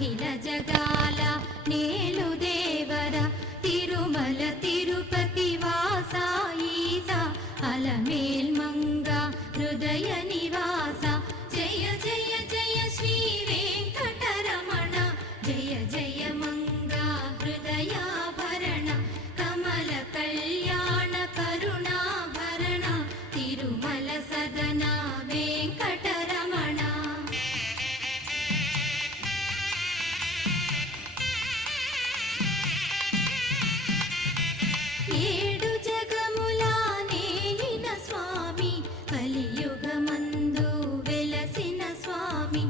అఖిల జగాల నేలు దేవర తిరుమల తిరుపతి వాస ఈస అలమేల్ మంగ హృదయ నివాస జయ జయ జయ శ్రీ వెంకటరమణ జయ జయ మంగ హృదయాభరణ కమల కళ్యాణ కరుణాభరణ తిరుమల సదన వెంకటరమణ. ఏడు జగముల నేలిన స్వామి కలియుగమందు వెలసిన స్వామి